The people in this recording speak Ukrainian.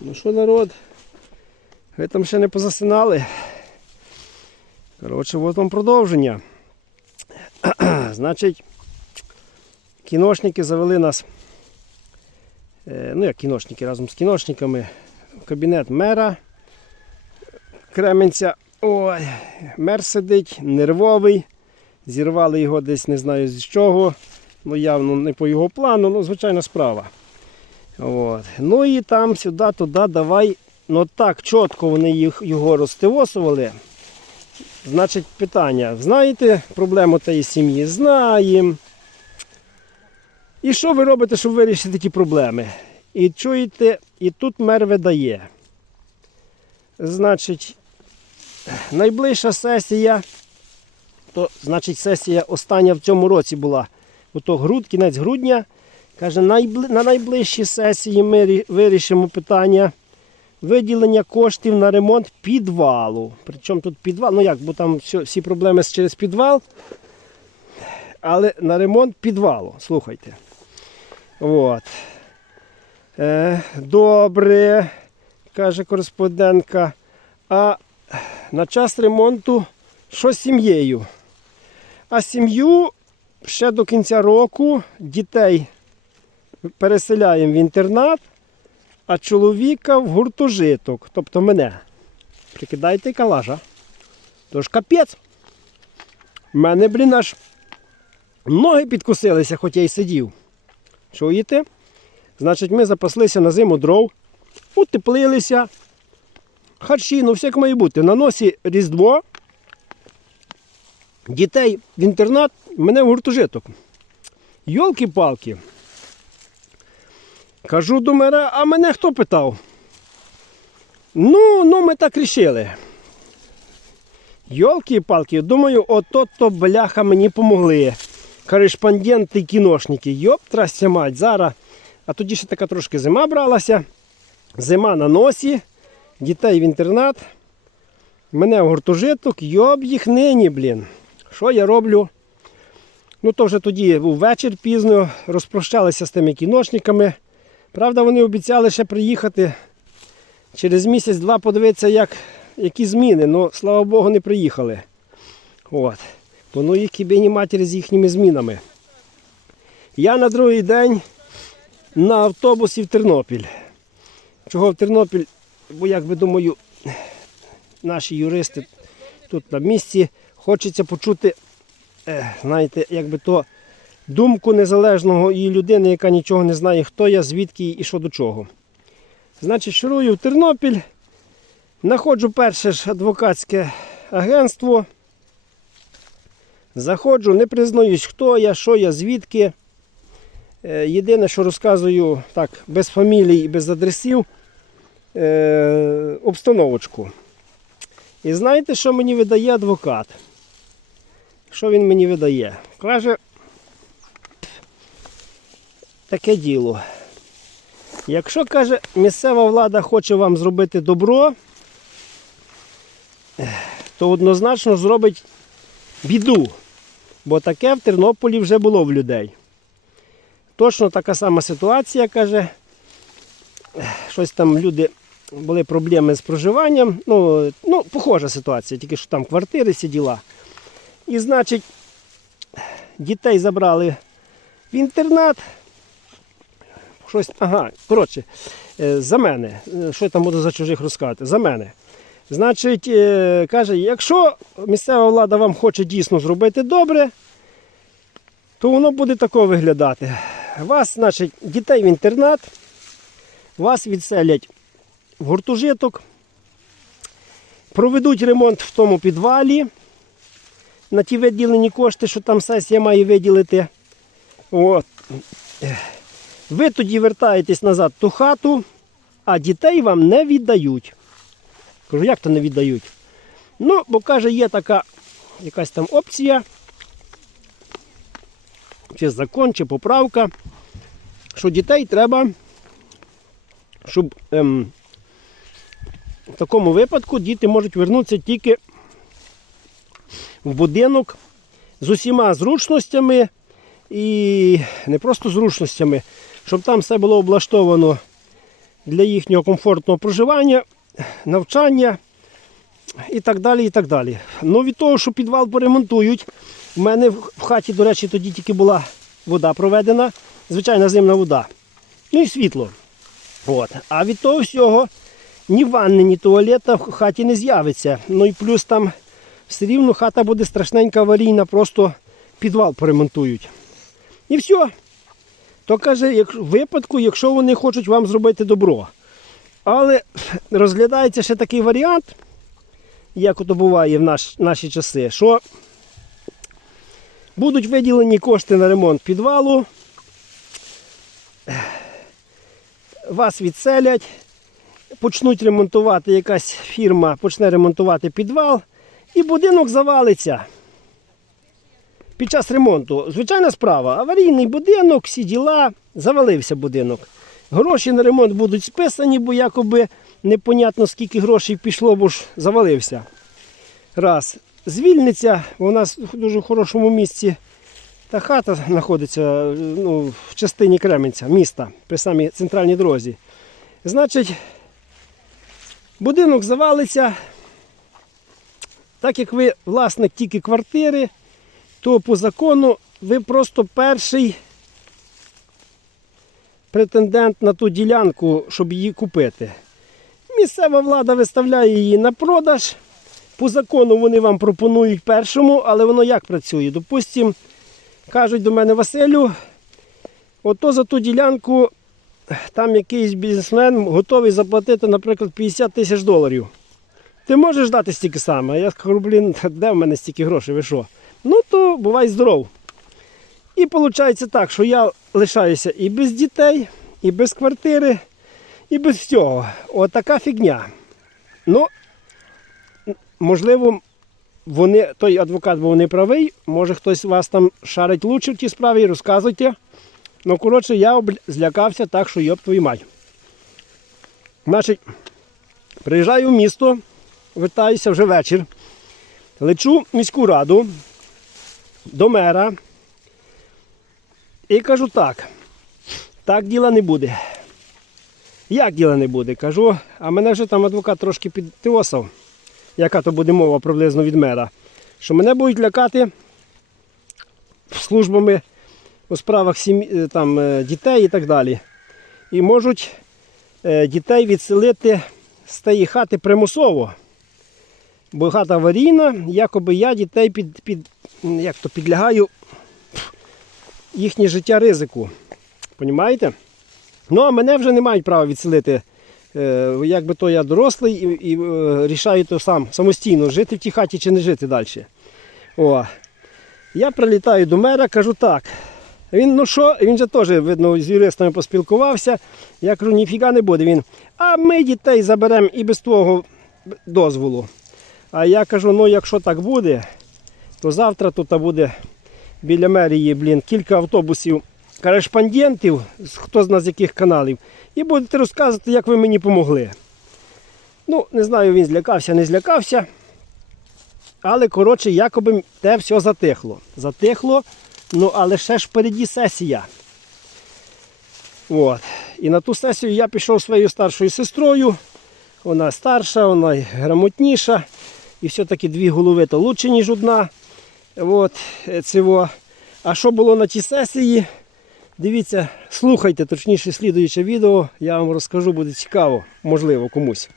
Ну що, народ? Ви там ще не позасинали. Коротше, от вам продовження. Значить, кіношники завели нас. е, Ну, як кіношники разом з кіношниками в кабінет мера Кременця. Ой, мер сидить, нервовий. Зірвали його десь не знаю з чого. Ну, явно не по його плану, ну, звичайна справа. От. Ну і там сюди, туди, давай. Ну так чітко вони їх, його розтивосували. Значить, питання. Знаєте проблему тієї сім'ї? Знаємо. І що ви робите, щоб вирішити ті проблеми? І чуєте, і тут мер видає. Значить, найближча сесія, то значить сесія остання в цьому році була. Ото груд, кінець грудня. Каже, на найближчій сесії ми вирішимо питання виділення коштів на ремонт підвалу. Причому тут підвал, ну як, бо там всі, проблеми через підвал. Але на ремонт підвалу, слухайте. От. Е, добре, каже кореспондентка. А на час ремонту що з сім'єю? А сім'ю ще до кінця року дітей переселяємо в інтернат, а чоловіка в гуртожиток, тобто мене. Прикидайте калажа. Тож капець. У мене, блін, аж ноги підкусилися, хоч я й сидів. Чуєте? Значить, ми запаслися на зиму дров, утеплилися. Харчі, ну все як має бути. На носі Різдво. Дітей в інтернат, мене в гуртожиток. Йолки-палки. Кажу до мера, а мене хто питав? Ну, ну ми так рішили. Йолки-палки, думаю, ото-то бляха мені помогли. Кореспонденти і кіношники. Йоп, трастя мать, зараз. А тоді ще така трошки зима бралася. Зима на носі, дітей в інтернат. Мене в гуртожиток, йоб їх нині, блін. Що я роблю? Ну, то вже тоді був вечір пізно, розпрощалися з тими кіношниками. Правда, вони обіцяли ще приїхати через місяць-два подивитися, як, які зміни. Ну, слава Богу, не приїхали. От. Бо ну їх кібені матері з їхніми змінами. Я на другий день на автобусі в Тернопіль. Чого в Тернопіль? Бо, як би думаю, наші юристи тут на місці. Хочеться почути, е, знаєте, якби то думку незалежного і людини, яка нічого не знає, хто я, звідки і що до чого. Значить, шурую в Тернопіль, знаходжу перше ж адвокатське агентство. Заходжу, не признаюсь, хто я, що я, звідки. Е, Єдине, що розказую так, без фамілій і без адресів, е, обстановочку. І знаєте, що мені видає адвокат? Що він мені видає? Каже, таке діло. Якщо, каже, місцева влада хоче вам зробити добро, то однозначно зробить біду. Бо таке в Тернополі вже було в людей. Точно така сама ситуація, каже. Щось там люди були проблеми з проживанням. Ну, ну, похожа ситуація, тільки що там квартири сиділа. І значить, дітей забрали в інтернат. Щось, ага, коротше, е, за мене. Е, Що я там буду за чужих розказати? За мене. Значить, е, каже, якщо місцева влада вам хоче дійсно зробити добре, то воно буде тако виглядати. Вас, значить, дітей в інтернат, вас відселять в гуртожиток, проведуть ремонт в тому підвалі на ті виділені кошти, що там сесія має виділити. От. Ви тоді вертаєтесь назад ту хату, а дітей вам не віддають. Кажу, як то не віддають? Ну, бо каже, є така якась там опція, чи закон, чи поправка, що дітей треба, щоб ем, в такому випадку діти можуть вернутися тільки в будинок з усіма зручностями і не просто зручностями, щоб там все було облаштовано для їхнього комфортного проживання, навчання і так далі. і так далі. Ну від того, що підвал поремонтують, в мене в хаті, до речі, тоді тільки була вода проведена, звичайна зимна вода. Ну і світло. От. А від того всього ні ванни, ні туалета в хаті не з'явиться. Ну і плюс там все рівно хата буде страшненька аварійна, просто підвал поремонтують. І все. То каже, як, в випадку, якщо вони хочуть вам зробити добро. Але розглядається ще такий варіант, як ото буває в наш, наші часи, що будуть виділені кошти на ремонт підвалу, вас відселять, почнуть ремонтувати, якась фірма почне ремонтувати підвал, і будинок завалиться під час ремонту. Звичайна справа, аварійний будинок, всі діла, завалився будинок. Гроші на ремонт будуть списані, бо якоби непонятно скільки грошей пішло, бо ж завалився. Раз. Звільниться, у нас в дуже хорошому місці. Та хата знаходиться ну, в частині Кременця, міста, при самій центральній дорозі. Значить, будинок завалиться. Так як ви власник тільки квартири, то по закону ви просто перший претендент на ту ділянку, щоб її купити. Місцева влада виставляє її на продаж. По закону вони вам пропонують першому, але воно як працює? Допустим, кажуть до мене Василю, ото за ту ділянку там якийсь бізнесмен готовий заплатити, наприклад, 50 тисяч доларів. Ти можеш дати стільки саме? Я кажу, блін, де в мене стільки грошей, ви що? Ну то бувай здоров. І виходить так, що я лишаюся і без дітей, і без квартири, і без всього. Отака фігня. Ну, можливо, вони, той адвокат був не правий, може хтось вас там шарить лучше в тій справі, розказуйте. Ну, коротше, я злякався так, що йоб твою мать. Значить, приїжджаю в місто, вертаюся вже вечір. Лечу в міську раду до мера і кажу так, так діла не буде. Як діла не буде? Кажу, а мене вже там адвокат трошки підтиосав, яка то буде мова приблизно від мера, що мене будуть лякати службами у справах сім'ї, е, там, е, дітей і так далі. І можуть е, дітей відселити з тієї хати примусово. Бо хата аварійна, якоби я дітей під, під, як то, підлягаю їхнє життя ризику. Понімаєте? Ну, а мене вже не мають права відселити. Е, якби то я дорослий і, і е, рішаю то сам самостійно, жити в тій хаті чи не жити далі. О. Я прилітаю до мера, кажу так. Він, ну що, він же теж, видно, з юристами поспілкувався. Я кажу, ніфіга не буде. Він, а ми дітей заберемо і без твого дозволу. А я кажу, ну якщо так буде, то завтра тут буде біля мерії блін, кілька автобусів кореспондентів, хто з нас з яких каналів, і будете розказувати, як ви мені помогли. Ну, не знаю, він злякався, не злякався. Але, коротше, якоби те все затихло. Затихло, ну але ще ж впереді сесія. От. І на ту сесію я пішов своєю старшою сестрою. Вона старша, вона грамотніша. І все-таки дві голови то лучше, ніж одна. От, е, цього. А що було на тій сесії? Дивіться, слухайте, точніше, слідуюче відео, я вам розкажу, буде цікаво, можливо, комусь.